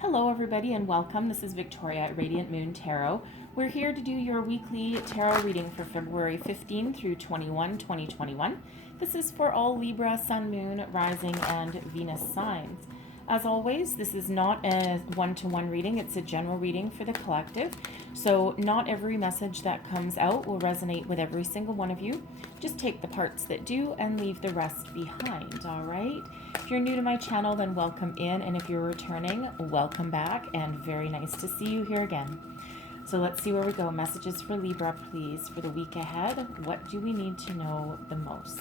Hello everybody and welcome. This is Victoria at Radiant Moon Tarot. We're here to do your weekly tarot reading for February 15 through 21, 2021. This is for all Libra, Sun, Moon, Rising, and Venus signs. As always, this is not a one-to-one reading. It's a general reading for the collective. So not every message that comes out will resonate with every single one of you. Just take the parts that do and leave the rest behind, all right? If you're new to my channel, then welcome in. And if you're returning, welcome back. And very nice to see you here again. So let's see where we go. Messages for Libra, please, for the week ahead. What do we need to know the most?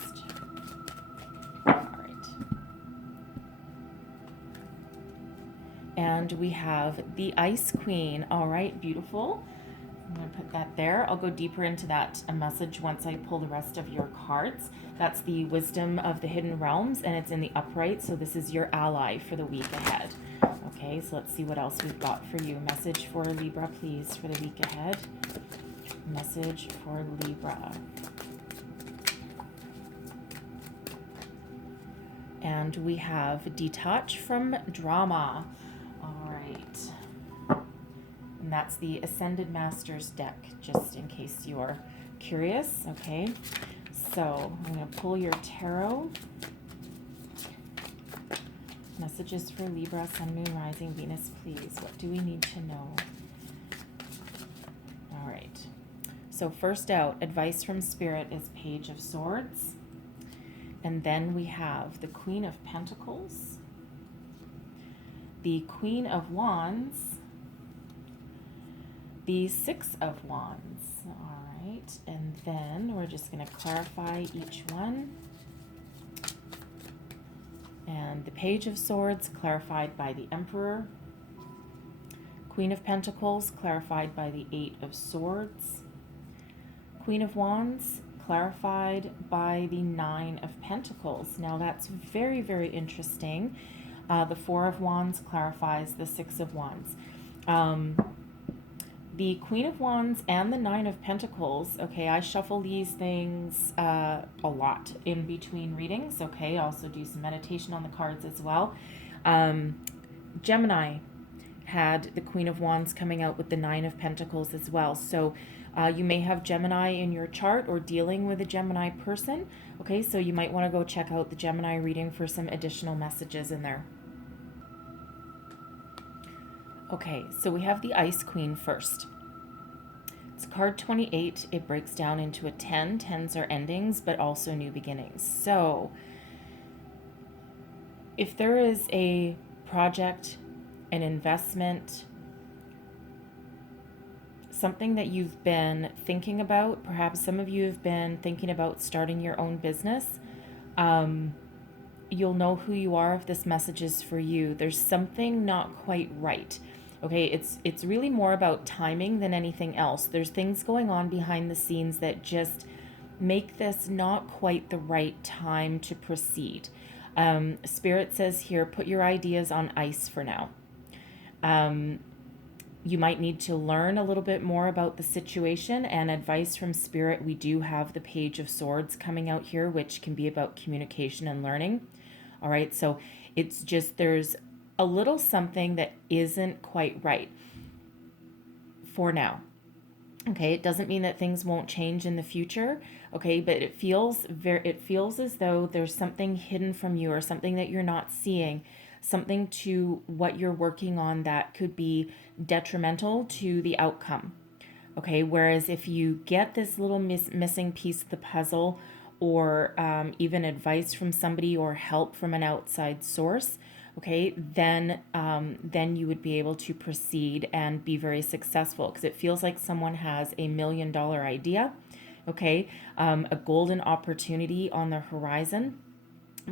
And we have the Ice Queen. All right, beautiful. I'm going to put that there. I'll go deeper into that message once I pull the rest of your cards. That's the Wisdom of the Hidden Realms, and it's in the upright, so this is your ally for the week ahead. Okay, so let's see what else we've got for you. Message for Libra, please, for the week ahead. Message for Libra. And we have Detach from Drama. All right. And that's the Ascended Masters deck, just in case you're curious. Okay. So I'm going to pull your tarot. Messages for Libra, Sun, Moon, Rising, Venus, please. What do we need to know? All right. So first out, advice from Spirit is Page of Swords. And then we have the Queen of Pentacles, the Queen of Wands, the Six of Wands. All right. And then we're just going to clarify each one. And the Page of Swords clarified by the Emperor. Queen of Pentacles clarified by the Eight of Swords. Queen of Wands clarified by the Nine of Pentacles. Now that's very, very interesting. The Four of Wands clarifies the Six of Wands. The Queen of Wands and the Nine of Pentacles, okay, I shuffle these things a lot in between readings, okay? I also do some meditation on the cards as well. Gemini had the Queen of Wands coming out with the Nine of Pentacles as well. So you may have Gemini in your chart or dealing with a Gemini person, okay? So you might want to go check out the Gemini reading for some additional messages in there. Okay, so we have the Ice Queen first. It's card 28. It breaks down into a 10. 10s are endings, but also new beginnings. So if there is a project, an investment, something that you've been thinking about, perhaps some of you have been thinking about starting your own business, you'll know who you are if this message is for you. There's something not quite right. Okay, it's really more about timing than anything else. There's things going on behind the scenes that just make this not quite the right time to proceed. Spirit says here, put your ideas on ice for now. You might need to learn a little bit more about the situation, and advice from Spirit. We do have the Page of Swords coming out here, which can be about communication and learning. All right, so it's just there's a little something that isn't quite right for now. Okay, it doesn't mean that things won't change in the future. Okay, but it feels as though there's something hidden from you or something that you're not seeing, something to what you're working on that could be detrimental to the outcome. Okay, whereas if you get this little missing piece of the puzzle, or even advice from somebody or help from an outside source, okay, then you would be able to proceed and be very successful, because it feels like someone has $1 million idea, okay, a golden opportunity on the horizon.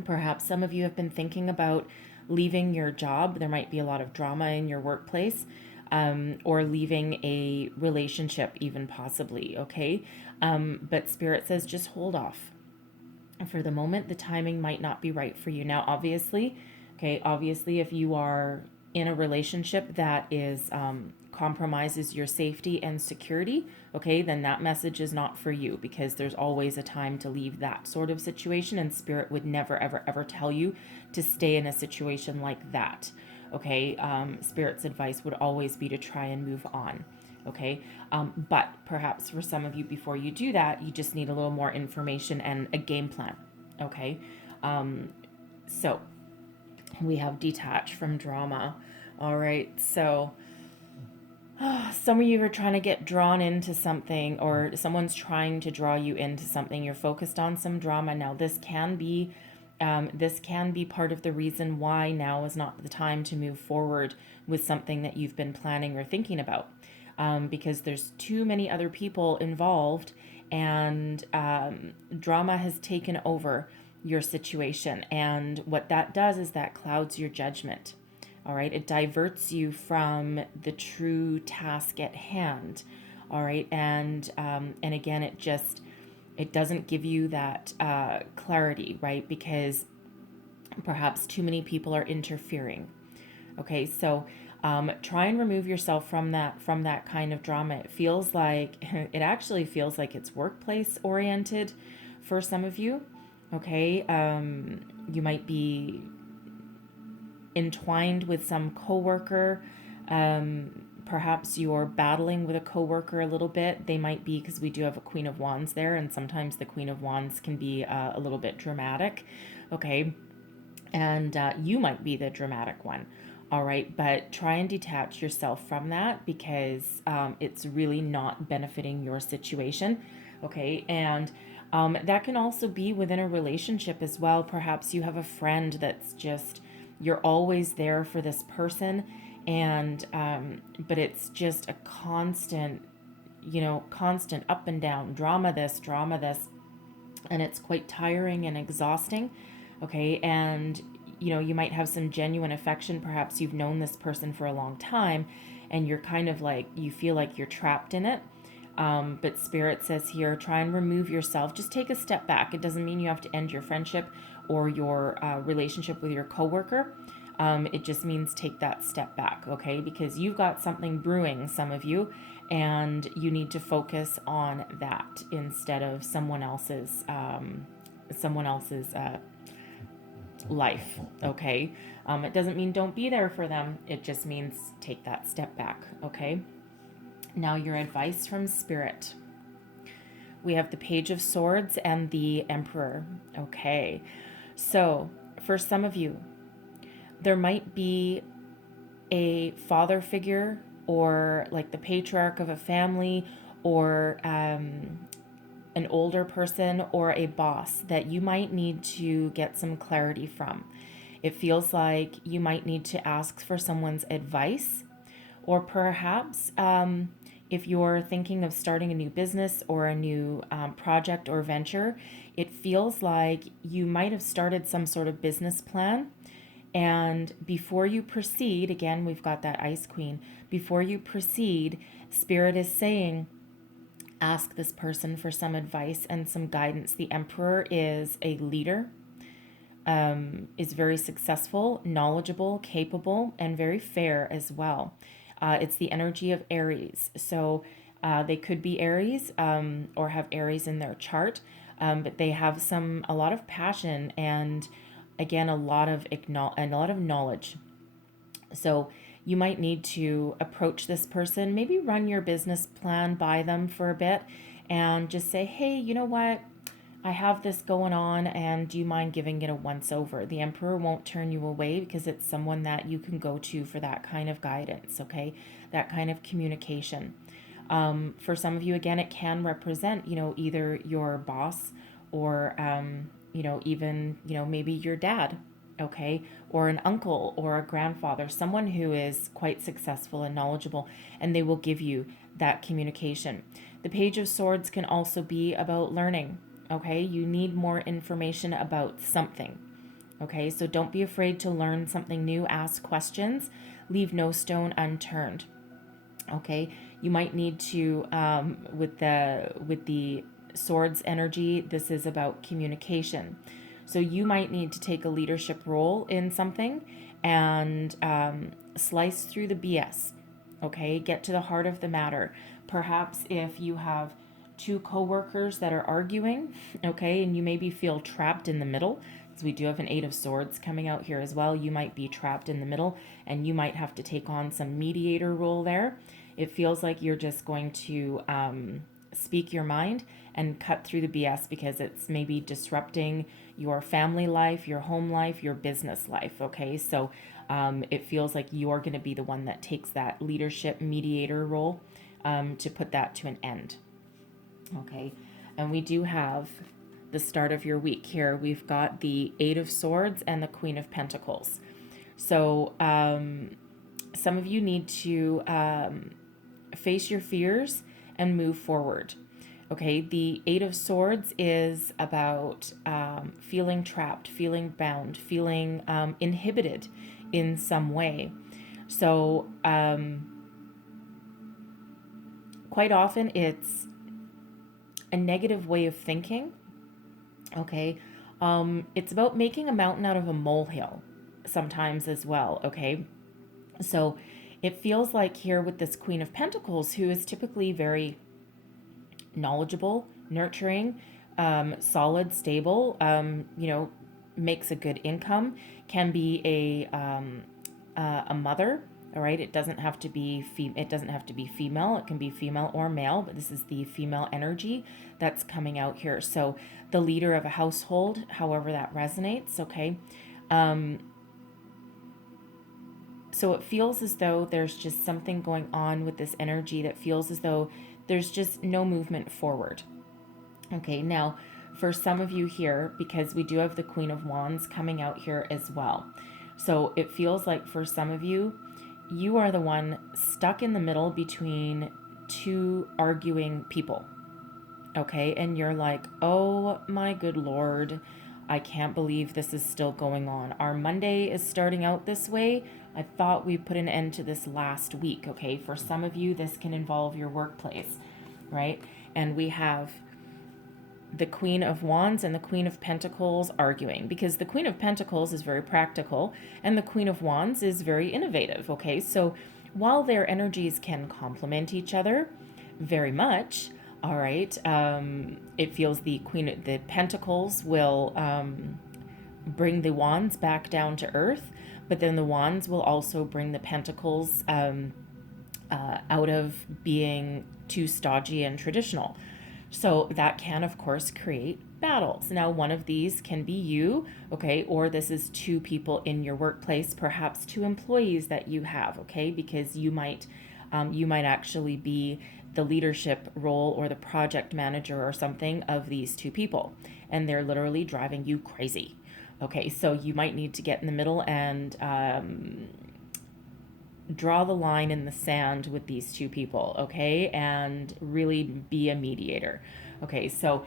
Perhaps some of you have been thinking about leaving your job. There might be a lot of drama in your workplace, or leaving a relationship even possibly, okay? But Spirit says just hold off. For the moment, the timing might not be right for you. Now, obviously, if you are in a relationship that is compromises your safety and security, okay, then that message is not for you, because there's always a time to leave that sort of situation, and Spirit would never, ever, ever tell you to stay in a situation like that. Okay, Spirit's advice would always be to try and move on. Okay, but perhaps for some of you, before you do that, you just need a little more information and a game plan. Okay, so we have detach from drama. All right, so some of you are trying to get drawn into something, or someone's trying to draw you into something. You're focused on some drama. Now, this can be part of the reason why now is not the time to move forward with something that you've been planning or thinking about, because there's too many other people involved, and drama has taken over your situation. And what that does is that clouds your judgment. All right, it diverts you from the true task at hand. All right, and again, it doesn't give you that clarity, right? Because perhaps too many people are interfering. Okay, so try and remove yourself from that kind of drama. It feels like it actually feels like it's workplace oriented for some of you. Okay, you might be entwined with some coworker. Perhaps you're battling with a coworker a little bit. They might be, because we do have a Queen of Wands there, and sometimes the Queen of Wands can be a little bit dramatic. Okay, and you might be the dramatic one. All right, but try and detach yourself from that, because it's really not benefiting your situation. Okay, and that can also be within a relationship as well. Perhaps you have a friend that's just, you're always there for this person, and but it's just a constant, constant up and down, drama this, and it's quite tiring and exhausting. Okay, and you might have some genuine affection. Perhaps you've known this person for a long time, and you're kind of like, you feel like you're trapped in it. But Spirit says here, try and remove yourself. Just take a step back. It doesn't mean you have to end your friendship or your relationship with your coworker. It just means take that step back, okay? Because you've got something brewing, some of you, and you need to focus on that instead of someone else's life, okay? It doesn't mean don't be there for them. It just means take that step back, okay? Now, your advice from Spirit. We have the Page of Swords and the Emperor. Okay, so for some of you, there might be a father figure, or like the patriarch of a family, or an older person, or a boss that you might need to get some clarity from. It feels like you might need to ask for someone's advice, or perhaps if you're thinking of starting a new business or a new project or venture, it feels like you might have started some sort of business plan. And before you proceed, again, we've got that Ice Queen. Before you proceed, Spirit is saying, ask this person for some advice and some guidance. The Emperor is a leader, is very successful, knowledgeable, capable, and very fair as well. It's the energy of Aries. So they could be Aries, or have Aries in their chart, but they have a lot of passion, and again, a lot of knowledge. So you might need to approach this person, maybe run your business plan by them for a bit, and just say, hey, you know what? I have this going on, and do you mind giving it a once over? The Emperor won't turn you away, because it's someone that you can go to for that kind of guidance, okay? That kind of communication. For some of you, again, it can represent, either your boss, or, even, maybe your dad, okay? Or an uncle or a grandfather, someone who is quite successful and knowledgeable, and they will give you that communication. The Page of Swords can also be about learning. Okay, you need more information about something. Okay, so don't be afraid to learn something new. Ask questions. Leave no stone unturned. Okay, you might need to, with the swords energy, this is about communication. So you might need to take a leadership role in something and slice through the BS. Okay, get to the heart of the matter. Perhaps if you have two coworkers that are arguing, okay, and you maybe feel trapped in the middle, So we do have an Eight of Swords coming out here as well. You might be trapped in the middle and you might have to take on some mediator role there. It feels like you're just going to speak your mind and cut through the BS because it's maybe disrupting your family life, your home life, your business life. Okay, so it feels like you're going to be the one that takes that leadership mediator role to put that to an end. Okay, and we do have the start of your week here. We've got the Eight of Swords and the Queen of Pentacles. So some of you need to face your fears and move forward. Okay, the Eight of Swords is about feeling trapped, feeling bound, feeling inhibited in some way. So quite often it's a negative way of thinking. Okay, it's about making a mountain out of a molehill sometimes as well. Okay, so it feels like here with this Queen of Pentacles, who is typically very knowledgeable, nurturing, solid, stable, makes a good income, can be a mother. All right, it doesn't have to be female. It can be female or male, but this is the female energy that's coming out here. So the leader of a household, however that resonates. Okay. So it feels as though there's just something going on with this energy that feels as though there's just no movement forward. Okay, now for some of you here, because we do have the Queen of Wands coming out here as well. So it feels like for some of you, you are the one stuck in the middle between two arguing people. Okay, and you're like, oh my good Lord, I can't believe this is still going on. Our Monday is starting out this way. I thought we put an end to this last week. Okay, for some of you, this can involve your workplace, right? And we have the Queen of Wands and the Queen of Pentacles arguing, because the Queen of Pentacles is very practical and the Queen of Wands is very innovative. Okay, so while their energies can complement each other very much, all right, it feels the Pentacles will bring the Wands back down to earth, but then the Wands will also bring the Pentacles out of being too stodgy and traditional. So that can, of course, create battles. Now, one of these can be you, okay, or this is two people in your workplace, perhaps two employees that you have, okay, because you might actually be the leadership role or the project manager or something of these two people, and they're literally driving you crazy. Okay, so you might need to get in the middle and draw the line in the sand with these two people, okay, and really be a mediator. Okay, so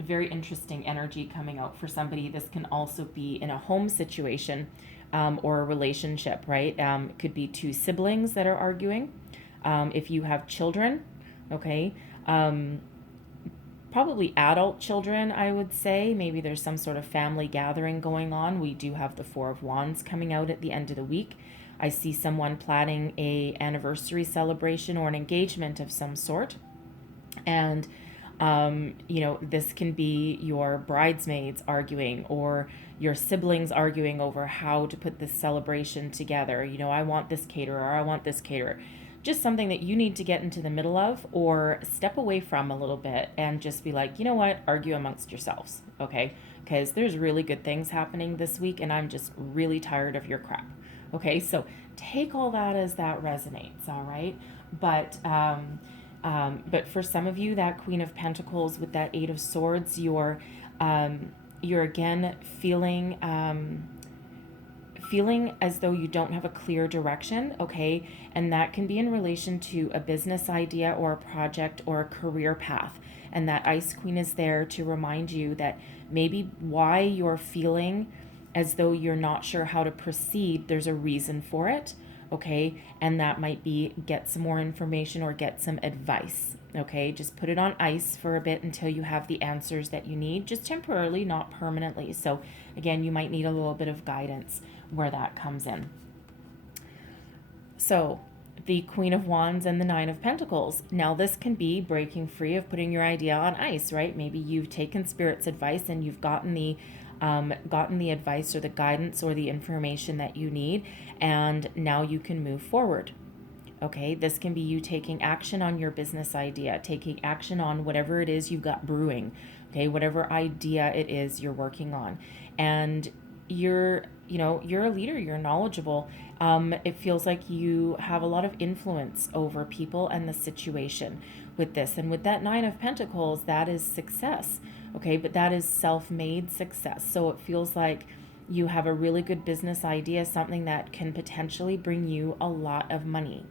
very interesting energy coming out for somebody. This can also be in a home situation or a relationship, right? It could be two siblings that are arguing. If you have children, okay, probably adult children, I would say. Maybe there's some sort of family gathering going on. We do have the Four of Wands coming out at the end of the week. I see someone planning a anniversary celebration or an engagement of some sort. And, this can be your bridesmaids arguing or your siblings arguing over how to put this celebration together. I want this caterer, or I want this caterer. Just something that you need to get into the middle of or step away from a little bit and just be like, you know what, argue amongst yourselves, okay? Because there's really good things happening this week and I'm just really tired of your crap. Okay, so take all that as that resonates, all right? But for some of you, that Queen of Pentacles with that Eight of Swords, you're again feeling as though you don't have a clear direction, okay? And that can be in relation to a business idea or a project or a career path. And that Ice Queen is there to remind you that maybe why you're feeling as though you're not sure how to proceed, there's a reason for it, okay? And that might be get some more information or get some advice, okay? Just put it on ice for a bit until you have the answers that you need, just temporarily, not permanently. So again, you might need a little bit of guidance where that comes in. So the Queen of Wands and the Nine of Pentacles. Now this can be breaking free of putting your idea on ice, right? Maybe you've taken Spirit's advice and you've gotten the gotten the advice or the guidance or the information that you need, and now you can move forward. Okay, this can be you taking action on your business idea, taking action on whatever it is you've got brewing, okay, whatever idea it is you're working on. And you're a leader, you're knowledgeable. It feels like you have a lot of influence over people and the situation with this. And with that Nine of Pentacles, that is success, okay, but that is self-made success. So it feels like you have a really good business idea, something that can potentially bring you a lot of money,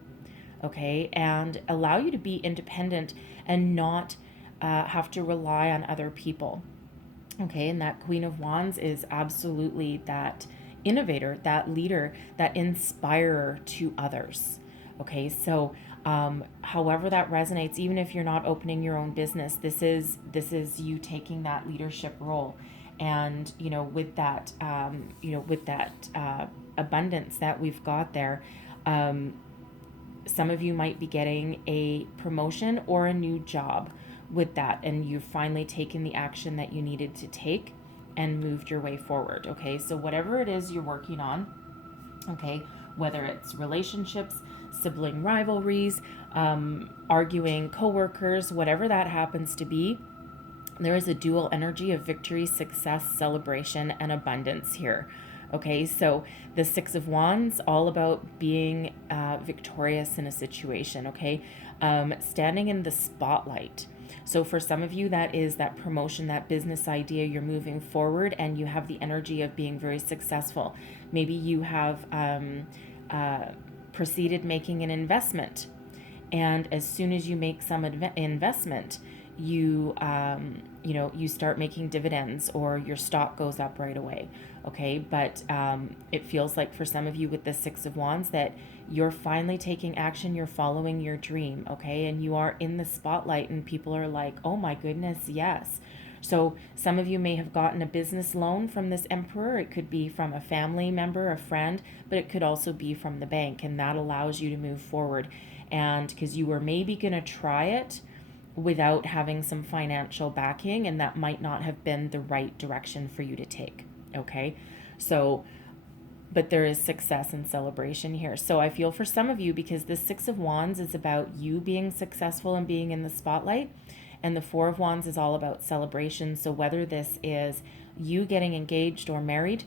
okay, and allow you to be independent and not have to rely on other people, okay. And that Queen of Wands is absolutely that innovator, that leader, that inspirer to others, okay. So however that resonates, even if you're not opening your own business, this is you taking that leadership role. And with that abundance that we've got there, some of you might be getting a promotion or a new job with that, and you've finally taken the action that you needed to take and moved your way forward, okay. So whatever it is you're working on, okay, whether it's relationships, sibling rivalries, arguing coworkers, whatever that happens to be, there is a dual energy of victory, success, celebration, and abundance here. Okay, so the Six of Wands, all about being victorious in a situation, okay? Standing in the spotlight. So for some of you, that is that promotion, that business idea, you're moving forward and you have the energy of being very successful. Maybe you have proceeded making an investment, and as soon as you make some investment, you you start making dividends, or your stock goes up right away, okay. But it feels like for some of you with the Six of Wands that you're finally taking action, you're following your dream, okay, and you are in the spotlight and people are like, oh my goodness, yes. So some of you may have gotten a business loan from this Emperor. It could be from a family member, a friend, but it could also be from the bank, and that allows you to move forward. And because you were maybe going to try it without having some financial backing, and that might not have been the right direction for you to take, okay. So but there is success and celebration here. So I feel for some of you, because the Six of Wands is about you being successful and being in the spotlight, and the Four of Wands is all about celebration. So whether this is you getting engaged or married,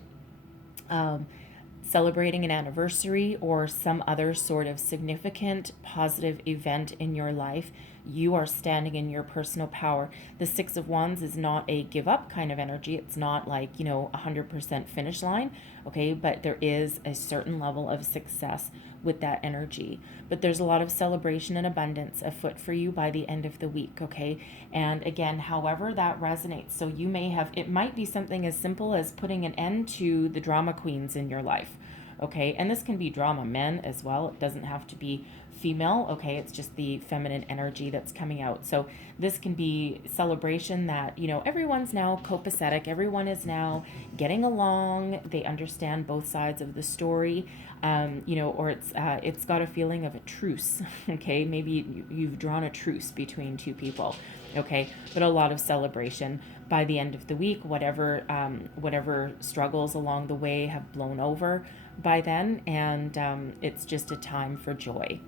celebrating an anniversary, or some other sort of significant positive event in your life, you are standing in your personal power. The Six of Wands is not a give up kind of energy. It's not like, 100% finish line, okay? But there is a certain level of success with that energy. But there's a lot of celebration and abundance afoot for you by the end of the week, okay? And again, however that resonates. So you may have, it might be something as simple as putting an end to the drama queens in your life, okay? And this can be drama men as well. It doesn't have to be female, okay? It's just the feminine energy that's coming out. So this can be celebration that, everyone's now copacetic. Everyone is now getting along. They understand both sides of the story, or it's got a feeling of a truce, okay? Maybe you've drawn a truce between two people, okay? But a lot of celebration by the end of the week. Whatever struggles along the way have blown over by then, and it's just a time for joy.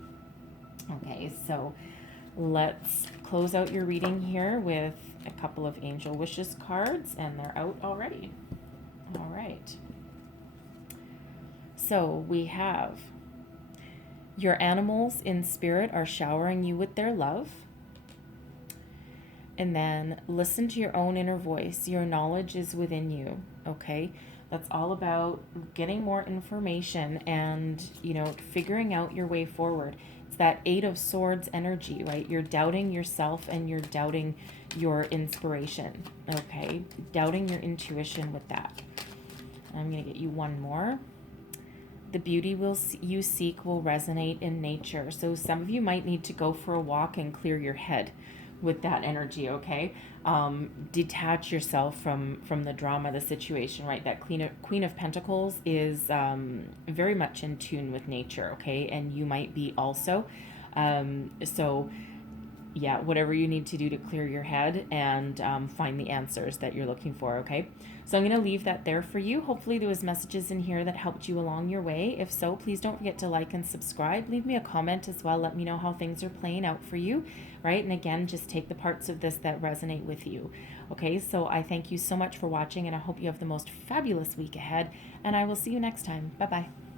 Okay, so let's close out your reading here with a couple of Angel Wishes cards, and they're out already. All right. So we have your animals in spirit are showering you with their love. And then listen to your own inner voice. Your knowledge is within you, okay? That's all about getting more information and, figuring out your way forward. It's that Eight of Swords energy, right? You're doubting yourself and you're doubting your inspiration, okay? Doubting your intuition with that. I'm going to get you one more. The beauty you seek will resonate in nature. So some of you might need to go for a walk and clear your head with that energy, okay? Detach yourself from the drama, the situation, right? That Queen of Pentacles is very much in tune with nature, okay? And you might be also. So yeah, whatever you need to do to clear your head and find the answers that you're looking for, okay? So I'm going to leave that there for you. Hopefully there was messages in here that helped you along your way. If so, please don't forget to like and subscribe. Leave me a comment as well. Let me know how things are playing out for you, right? And again, just take the parts of this that resonate with you, okay? So I thank you so much for watching, and I hope you have the most fabulous week ahead, and I will see you next time. Bye-bye.